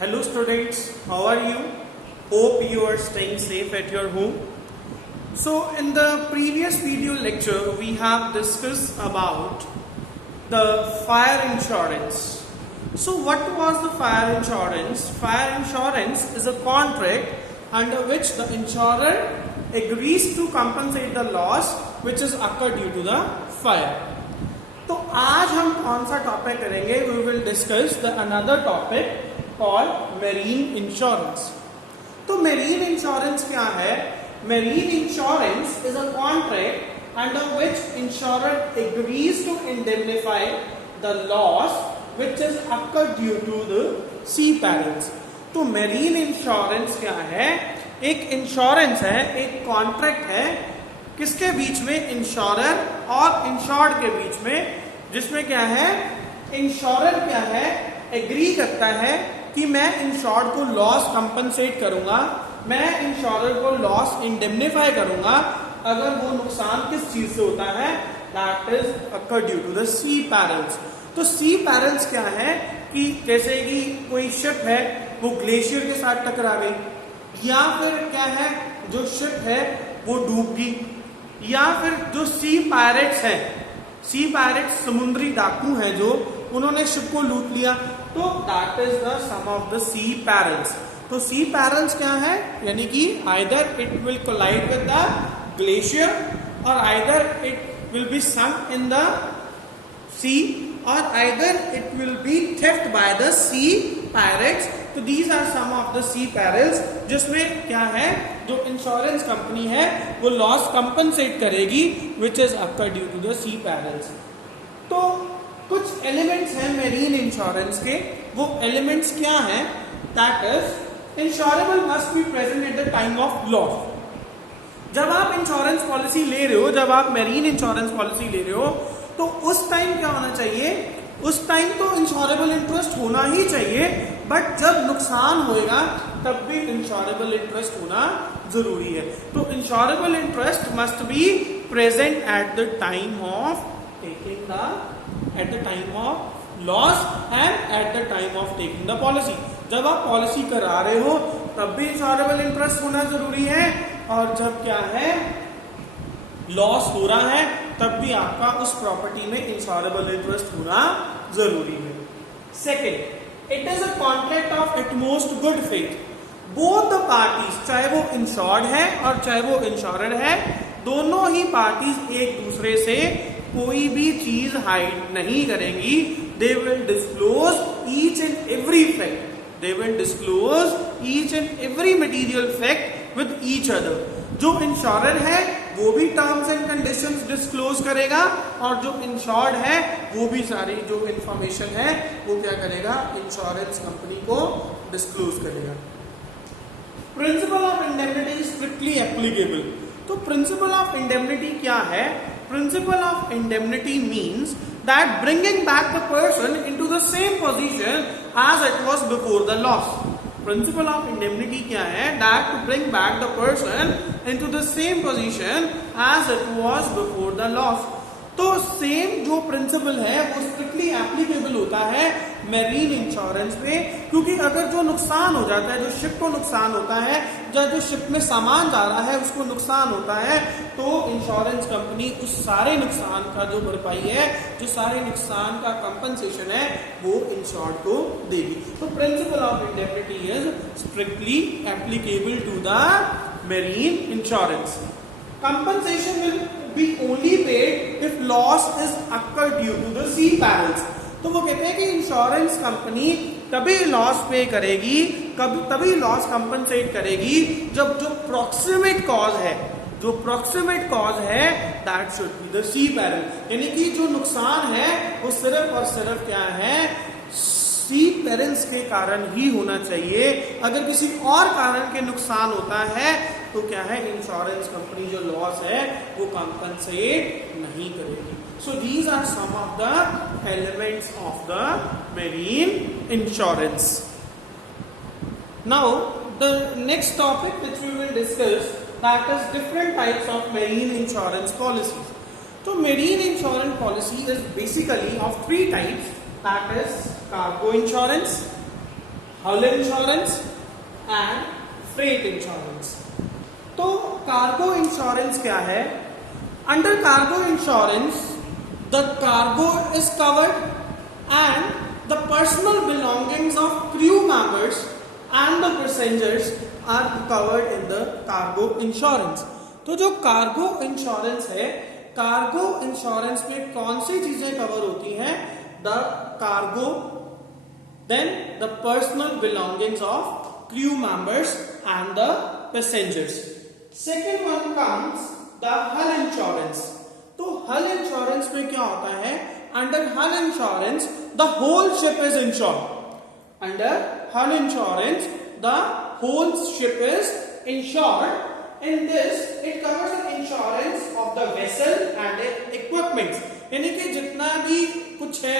Hello students, how are you? Hope you are staying safe at your home. So in the previous video lecture we have discussed about the fire insurance. So what was the fire insurance? Fire insurance is a contract under which the insurer agrees to compensate the loss which is occurred due to the fire. तो आज हम कौन सा topic करेंगे? We will discuss the another topic called marine insurance. तो marine insurance क्या है? Marine insurance is a contract under which insurer agrees to indemnify the loss which is occurred due to the sea perils. तो marine insurance क्या है? एक insurance है, एक contract है किसके बीच में? इंश्योरर और इंश्योर्ड के बीच में, जिसमें क्या है, इंश्योरर क्या है, एग्री करता है कि मैं इंश्योर्ड को लॉस कंपनसेट करूंगा, मैं इंश्योरर को लॉस इंडेमनिफाई करूंगा अगर वो नुकसान किस चीज से होता है, that is occur due to the sea perils. तो सी पैरल्स क्या है कि जैसे कि कोई शिप है वो ग्लेशियर के साथ टकरा गई, या फिर क्या है जो शिप है वो डूब गई, या फिर जो सी पायरेट्स हैं, सी पायरेट्स समुद्री डाकू हैं जो उन्होंने शिप को लूट लिया, तो that is the sum of the sea perils. तो सी पैरल्स क्या है? यानी कि either it will collide with the glacier और either it will be sunk in the sea और either it will be theft by the sea pirates. तो these are some of the sea perils जिसमें क्या है, जो insurance company है वो loss compensate करेगी which is occur due to the sea perils. तो कुछ एलिमेंट्स हैं मेरीन इंश्योरेंस के. वो एलिमेंट्स क्या हैं? That is insurable must be present at the time of loss. जब आप इंश्योरेंस पॉलिसी ले रहे हो, जब आप मेरीन इंश्योरेंस पॉलिसी ले रहे हो, तो उस टाइम क्या होना चाहिए? उस टाइम तो इंश्योरेबल इंटरेस्ट होना ही चाहिए, बट जब नुकसान होएगा तब भी इंश्योरेबल इंटरेस्ट होना जरूरी है. तो insurable interest must be present at the time of taking the, at the time of loss and at the time of taking the policy. जब आप पॉलिसी करा रहे हो तब भी इंश्योरेबल इंटरेस्ट होना जरूरी है, और जब क्या है लॉस हो रहा है तब भी आपका उस प्रॉपर्टी में इंश्योरेबल इंटरेस्ट होना जरूरी है. Second, it is a contract of utmost good faith. Both the parties, चाहे वो इंश्योर्ड है और चाहे वो इंश्योरर है, दोनों ही पार्टीज एक दूसरे से कोई भी चीज हाइड नहीं करेंगी. They will disclose each and every fact, they will disclose each and every material fact with each other. जो इंश्योरर है वो भी टर्म्स एंड कंडीशंस डिस्क्लोज करेगा, और जो इंश्योर्ड है वो भी सारी जो इंफॉर्मेशन है वो क्या करेगा, इंश्योरेंस कंपनी को डिस्क्लोज करेगा. Principle of indemnity is strictly applicable. तो प्रिंसिपल ऑफ इंडेमनिटी क्या है? Principle of indemnity means that bringing back the person into the same position as it was before the loss. Principle of indemnity क्या है? That to bring back the person into the same position as it was before the loss. तो same जो principle है वो strictly applicable होता है marine insurance पे, क्योंकि अगर जो नुकसान हो जाता है, जो शिप को नुकसान होता है, जो शिप में सामान जा रहा है उसको नुकसान होता है, तो इंश्योरेंस कंपनी उस सारे नुकसान का जो भरपाई है, जो सारे नुकसान का कंपनसेशन है, वो इंश्योर्ड को देगी. तो principle of indemnity is strictly applicable to the marine insurance. Compensation will be only paid if loss is occurred due to the sea perils. तो वो कहते हैं कि इंश्योरेंस कंपनी तभी लॉस पे करेगी, तभी लॉस कंपनसेट करेगी जब जो प्रॉक्सिमेट कॉज है, जो प्रॉक्सिमेट कॉज है that should be the sea peril. यानी कि जो नुकसान है वो सिर्फ और सिर्फ क्या है, सी पेरेंट्स के कारण ही होना चाहिए. अगर किसी और कारण के नुकसान होता है तो क्या है, इंश्योरेंस कंपनी जो लॉस है वो कंपनसेट नहीं करेगी. So these are some of the elements of the marine insurance. Now the next topic which we will discuss, that is different types of marine insurance policies. तो marine insurance policy is basically of 3 types, that is cargo insurance, hull insurance and freight insurance. तो cargo insurance क्या है? Under cargo insurance the cargo is covered and the personal belongings of crew members and the passengers are covered in the cargo insurance. तो जो cargo insurance है, cargo insurance में कौन सी चीजें कवर होती हैं? The cargo, then the personal belongings of crew members and the passengers. Second one comes the hull insurance. तो hull insurance में क्या होता है? Under hull insurance, the whole ship is insured. Under hull insurance, the whole ship is insured. In this, it covers the insurance of the vessel and equipment. यानी कि जितना भी कुछ है,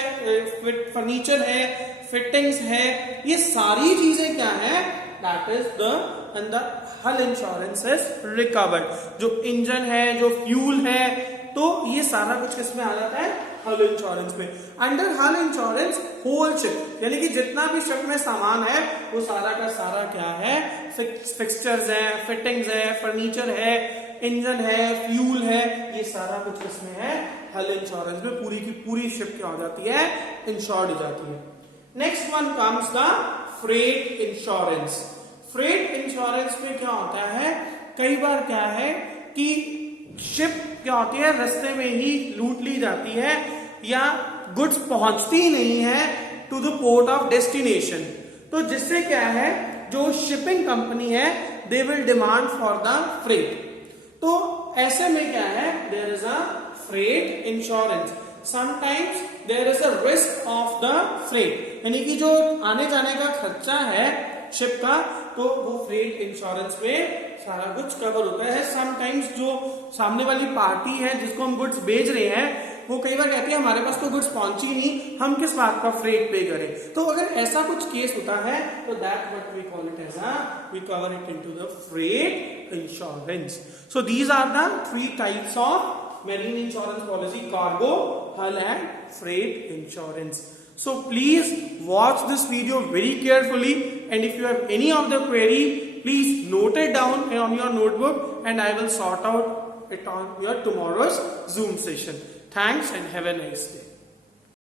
फर्नीचर है, फिटिंग्स है, ये सारी चीजें क्या है? That is the hull insurance is recovered. जो इंजन है, जो फ्यूल है, तो ये सारा कुछ किसमें आ जाता है? हल इंश्योरेंस में. अंडर हल इंश्योरेंस होल शिप, यानी कि जितना भी शिप में सामान है वो सारा का सारा क्या है? फिक्सचर्स है, फिटिंग्स है, फर्नीचर है, इंजन है, फ्यूल है, ये सारा कुछ किसमें है? हल इंश्योरेंस में. पूरी की पूरी शिप क्या हो जाती है? इंश्योर्ड हो जाती है. Next one comes the freight insurance. Freight insurance में क्या होता है? कई बार क्या है कि शिप क्या होती है, रास्ते में ही लूट ली जाती है या गुड्स पहुंचती नहीं है to the port of destination. तो जिससे क्या है, जो शिपिंग कंपनी है they will demand for the freight. तो ऐसे में क्या है? There is a freight insurance. Sometimes there is a risk of the freight, यानी कि जो आने जाने का खर्चा है शिप का, तो वो फ्रेट इंश्योरेंस में सारा कुछ कवर होता है. समटाइम्स जो सामने वाली पार्टी है जिसको हम गुड्स बेच रहे हैं, वो कई बार कहती है हमारे पास तो गुड्स पहुंची नहीं, हम किस बात का फ्रेट पे करें. तो अगर ऐसा कुछ केस होता है तो that what we call it as we cover it into the freight insurance. So these are the three types of marine insurance policy: cargo, hull and freight insurance. So please watch this video very carefully, and if you have any of the query, please note it down on your notebook and I will sort out it on your tomorrow's Zoom session. Thanks and have a nice day.